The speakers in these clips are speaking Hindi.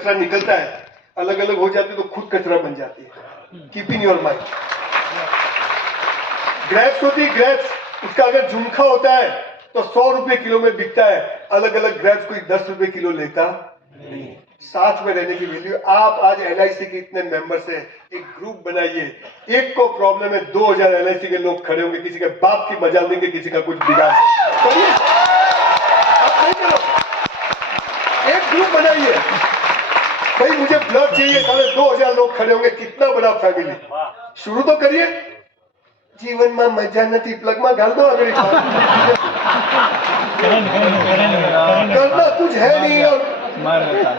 कचरा निकलता है, अलग अलग हो जाती है तो खुद कचरा बन जाती है। Keep in your mind. Grapes होती है, ग्रेप्स, उसका अगर झुमका होता है तो 100 रुपए किलो में बिकता है, अलग अलग ग्रेप्स कोई 10 रुपए किलो लेता नहीं। साथ में रहने की वैल्यू। आप आज LIC के इतने मेंबर्स हैं, एक ग्रुप बनाइए, एक को प्रॉब्लम है 2000 LIC के लोग खड़े होंगे, किसी के बाप की मजा लेंगे, किसी का कुछ बिगाड़ करिए, आप नहीं करो, एक ग्रुप बनाइए। भाई मुझे ब्लड चाहिए, 2500 लोग खड़े होंगे, कितना बड़ा फैमिली, शुरू तो करिए। जीवन में मजा नहीं, प्लग में डाल दो, अगर करना कुछ है नहीं, और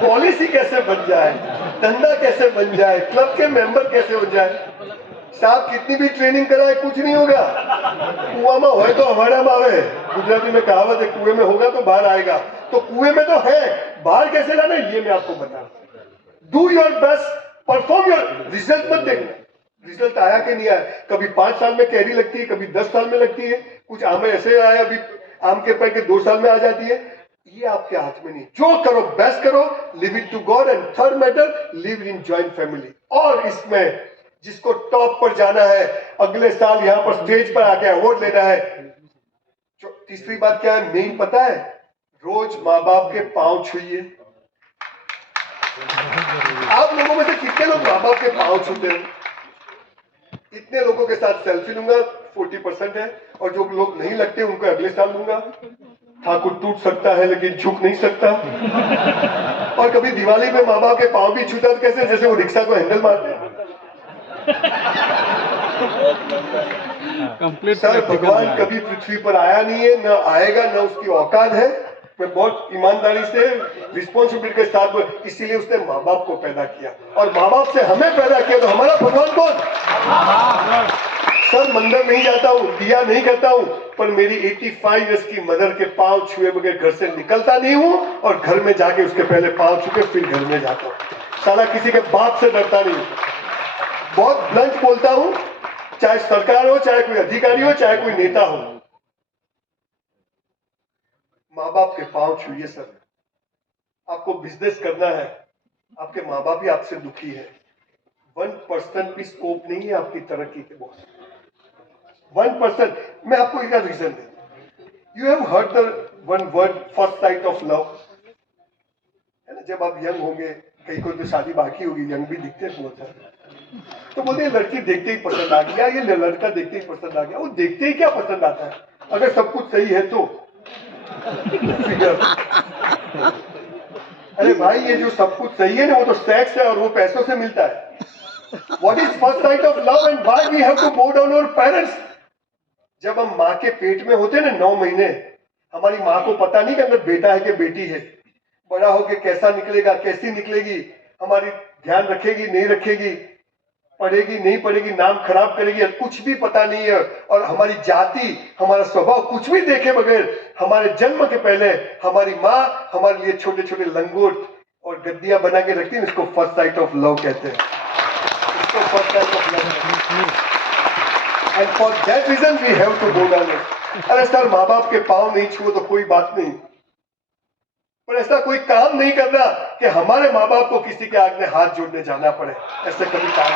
पॉलिसी कैसे बन जाए, धंधा कैसे बन जाए, क्लब के मेंबर कैसे हो जाए। साहब कितनी भी ट्रेनिंग कराए कुछ नहीं होगा। कुआं में हो तो हमारा में आवे, गुजराती में कहावत है, कुएं में होगा तो बाहर आएगा। तो कुएं में तो है, बाहर कैसे लाना ये मैं आपको बता। Do your best, perform your, result मत देखना, रिजल्ट आया कि नहीं आया। कभी 5 साल में कैरी लगती है, कभी 10 साल में लगती है, कुछ आम ऐसे आया, अभी आम के पेड़ के 2 साल में आ जाती है। ये आपके हाथ में नहीं, जो करो बेस्ट करो, leave it to God, and third matter, live in joint family. और इसमें जिसको टॉप पर जाना है, अगले साल यहां पर स्टेज पर आके अवार्ड लेना है। तीसरी बात क्या है मेन पता है, रोज माँ बाप के पांव छूइए। आप लोगों में से कितने लोग माँ बाप के पांव छूते हैं? इतने लोगों के साथ सेल्फी लूंगा, 40% है, और जो लोग नहीं लगते उनको अगले साल लूंगा। ठाकुर टूट सकता है लेकिन झुक नहीं सकता। और कभी दिवाली में माँ बाप के पांव भी छूता तो कैसे, जैसे वो रिक्शा को हैंडल मारते हैं। सर भगवान कभी पृथ्वी पर आया नहीं है, न आएगा, न उसकी औकात है। मैं बहुत ईमानदारी से रिस्पॉन्सिबिलिटी के साथ, इसीलिए उसने माँ बाप को पैदा किया, और माँ बाप से हमें पैदा किया, तो हमारा भगवान कौन? सर मंदिर नहीं जाता हूँ, दिया नहीं करता हूँ, पर मेरी 85 इयर्स की मदर के पांव छुए बगैर घर से निकलता नहीं हूँ, और घर में जाके उसके पहले पांव छू के फिर घर में जाता हूँ। साला किसी के बाप से डरता नहीं। बहुत ब्लंट बोलता हूँ, चाहे सरकार हो, चाहे कोई अधिकारी हो, चाहे कोई नेता हो, माँ बाप के पांव छूइए। सर आपको बिजनेस करना है, आपके माँ बाप ही आपसे दुखी है। 1% भी स्कोप नहीं है आपकी तरक्की के। बहुत 1%। मैं आपको एक रीजन दे, you have heard the one word first sight of love, है ना? जब आप यंग होंगे, कहीं को तो शादी बाकी होगी, यंग भी दिखते हैं बहुत सारे, तो बोलते हैं लड़की देखते ही पसंद आ गया, ये लड़का देखते ही पसंद आ गया। वो देखते ही क्या पसंद आता है, अगर सब कुछ सही है तो। अरे भाई ये जो सब कुछ सही है ना, वो तो सेक्स है, और वो पैसों से मिलता है। What is first sight of love and why we have to bow down our parents? जब हम माँ के पेट में होते ना 9 महीने, हमारी माँ को पता नहीं कि अंदर बेटा है कि बेटी है। बड़ा होके कैसा निकलेगा, कैसी निकलेगी, हमारी ध्यान रखेगी नहीं रखेगी, पढ़ेगी नहीं पढ़ेगी, नाम खराब करेगी, कुछ भी पता नहीं है। और हमारी जाति, हमारा स्वभाव कुछ भी देखे बगैर, हमारे जन्म के पहले हमारी माँ हमारे लिए छोटे छोटे लंगोट और गद्दियां बना के रखती है। इसको फर्स्ट साइट ऑफ लव कहते हैं। इसको first sight of love. And for that reason we have to go down. अरे सर माँ बाप के पांव नहीं छुओ तो कोई बात नहीं, पर ऐसा कोई काम नहीं करना कि हमारे माँ बाप को किसी के आगे हाथ जोड़ने जाना पड़े। ऐसा कभी काम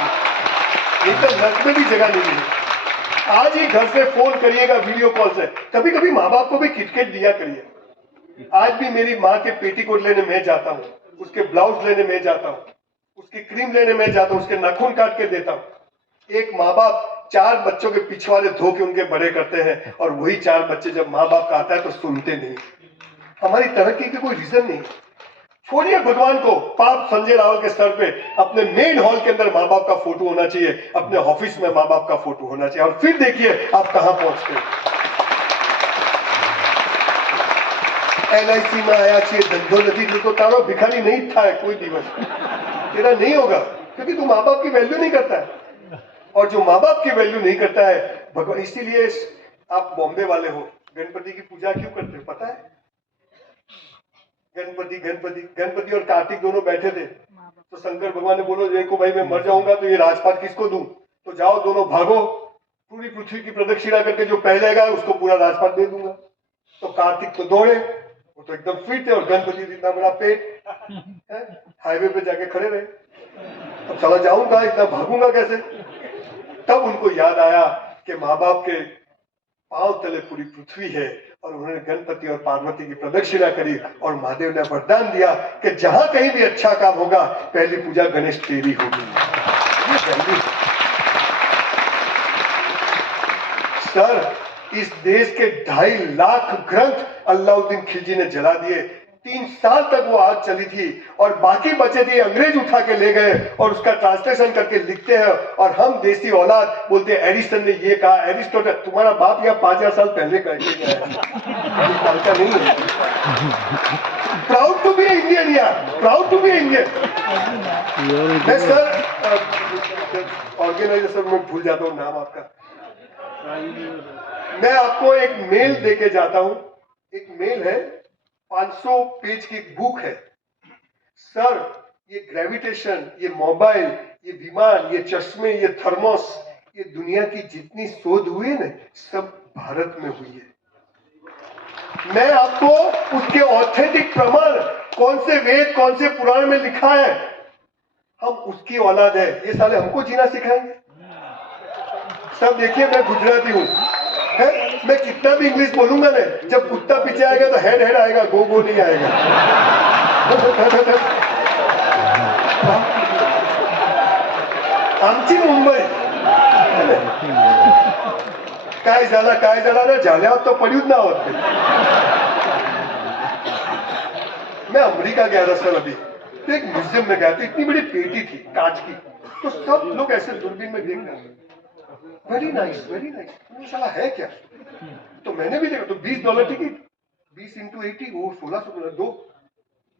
नहीं तो नर्क में भी जगह नहीं है। आज ही घर से फोन करिएगा वीडियो कॉल से, कभी कभी माँ बाप को भी किटकिट दिया करिए। आज भी मेरी माँ के पेटीकोट लेने में जाता हूँ, उसके ब्लाउज लेने में जाता हूँ, उसकी क्रीम लेने में जाता हूँ, उसके नाखून काट के देता हूँ। एक माँ बाप 4 बच्चों के पिछवाड़े धो के उनके बड़े करते हैं, और वही 4 बच्चे जब माँ बाप का आता है तो सुनते नहीं। हमारी तरक्की के कोई रीजन नहीं। छोड़िए भगवान को, पाप संजय रावल के सर पे अपने मेन हॉल के अंदर माँ बाप का फोटो होना चाहिए, अपने ऑफिस में माँ बाप का फोटो होना चाहिए, और फिर देखिए आप कहां पहुंचते हैं। LIC में आया चाहिए धंधो नदी तो तारो भिखारी नहीं था कोई दिवस तेरा नहीं होगा, क्योंकि तू माँ बाप की वैल्यू नहीं करता है। और जो माँ बाप की वैल्यू नहीं करता है भगवान, इसीलिए आप बॉम्बे वाले हो, गणपति की पूजा क्यों करते हो पता है? गणपति और कार्तिक दोनों बैठे थे, तो शंकर भगवान ने बोलो देखो भाई मैं मर जाऊंगा तो ये राजपाट किसको दूं, तो जाओ दोनों भागो, पूरी पृथ्वी की प्रदक्षिणा करके जो पहले आएगा उसको पूरा राजपाट दे दूंगा। तो कार्तिक तो दौड़े, वो तो एकदम फिट है, और गणपति इतना बड़ा पेट, हाईवे पे जाके खड़े रहे, अब चला जाऊंगा, इतना भागूंगा कैसे? तब उनको याद आया कि माँ बाप के पांव तले पूरी पृथ्वी है, और उन्होंने गणपति और पार्वती की प्रदक्षिणा करी, और महादेव ने वरदान दिया कि जहां कहीं भी अच्छा काम होगा पहली पूजा गणेश तेरी होगी। सर, इस देश के 2.5 लाख ग्रंथ अलाउद्दीन खिलजी ने जला दिए। 3 साल तक वो आग चली थी, और बाकी बचे थे अंग्रेज उठा के ले गए और उसका ट्रांसलेशन करके लिखते हैं, और हम देसी औलाद बोलते हैं एडिसन ने ये कहा, एरिस्टोटल। तुम्हारा बाप यहाँ 5000 साल पहले कह के गया है, का नहीं है। प्राउड टू बी इंडियन यार, प्राउड टू बी इंडियन। मैं सर ऑर्गेनाइजेशन में भूल जाता हूँ नाम आपका, मैं आपको एक मेल देके जाता हूं। एक मेल है, 500 पेज की बुक है। सर, ये ग्रेविटेशन, ये मोबाइल, ये विमान, ये चश्मे, ये थर्मोस, ये दुनिया की जितनी शोध हुई है ना, सब भारत में हुई है। मैं आपको उसके ऑथेंटिक प्रमाण, कौन से वेद, कौन से पुराण में लिखा है, हम उसकी औलाद है। ये साले हमको जीना सिखाएंगे? सब देखिए, मैं गुजराती हूँ, मैं कितना भी इंग्लिश बोलूंगा ना, जब कुत्ता पीछे आएगा तो हेड हेड आएगा, गो गो नहीं आएगा। आमची मुंबई काय झाला ना, झाल्यावर तो पड्यूच ना होत। मैं अमेरिका गया था सर अभी, तो एक म्यूजियम में गया, तो इतनी बड़ी पेटी थी कांच की, तो सब लोग ऐसे दूरबीन में देख रहे हैं, वेरी नाइस वेरी नाइस। साला है क्या? तो मैंने भी देखा, तो $20 टिकट, 20 × 80 वो 1600 दो।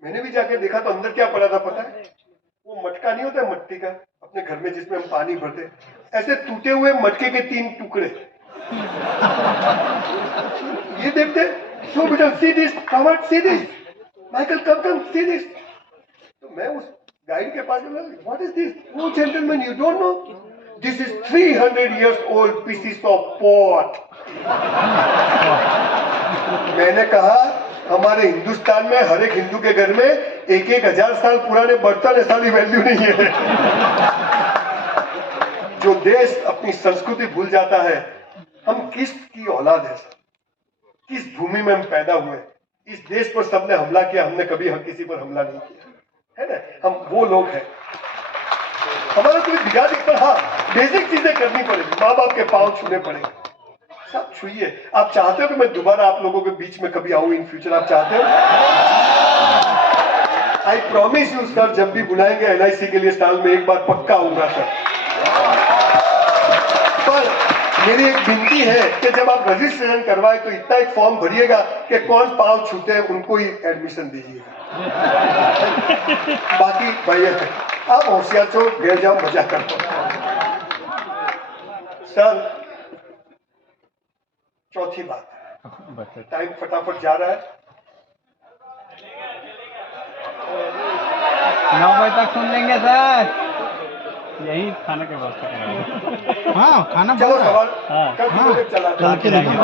मैंने भी जाके देखा, तो अंदर क्या पड़ा था पता है? वो मटका नहीं होता मट्टी का अपने घर में जिसमें हम पानी भरते, ऐसे टूटे हुए मटके के 3 टुकड़े। ये देखते, सो बेटा see this, Howard see this, Michael come see this. तो मैं उस गाइड के पास गया, what is this? Oh gentleman, you don't know, this is 300 years old pieces of pot। मैंने कहा, हमारे हिंदुस्तान में हर एक हिंदू के घर में 1000 साल पुराने बर्तन है, सारी वैल्यू नहीं है। जो देश अपनी संस्कृति भूल जाता है, हम किसकी औलाद है? किस भूमि में हम पैदा हुए? इस देश पर सबने हमला किया, हमने कभी किसी पर हमला नहीं किया, है ना? हम वो लोग हैं। हमारा कोई बिगाड़ नहीं, पर हाँ, बेसिक चीजें करनी पड़ेगी, माँ बाप के पांव छूने पड़ेंगे, सब छुइए। आप चाहते हो कि मैं दोबारा आप लोगों के बीच में कभी आऊं इन फ्यूचर? आप चाहते हो? आई प्रॉमिस यू सर, जब भी बुलाएंगे LIC के लिए साल में एक बार पक्का आऊंगा सर। पर मेरी एक विनती है कि जब आप रजिस्ट्रेशन करवाए तो इतना एक फॉर्म भरिएगा कि कौन पांव छूते हैं उनको ही एडमिशन दीजिएगा। बाकी भैया आप होशियार छो, घेर जाओ, मजा करते सर। चौथी बात, टाइम फटाफट जा रहा है, 9 बजे तक सुन लेंगे सर, यही खाने के व्यवस्था। हाँ, खाना चलो सवाल हाँ, कल चला चलते रहेंगे।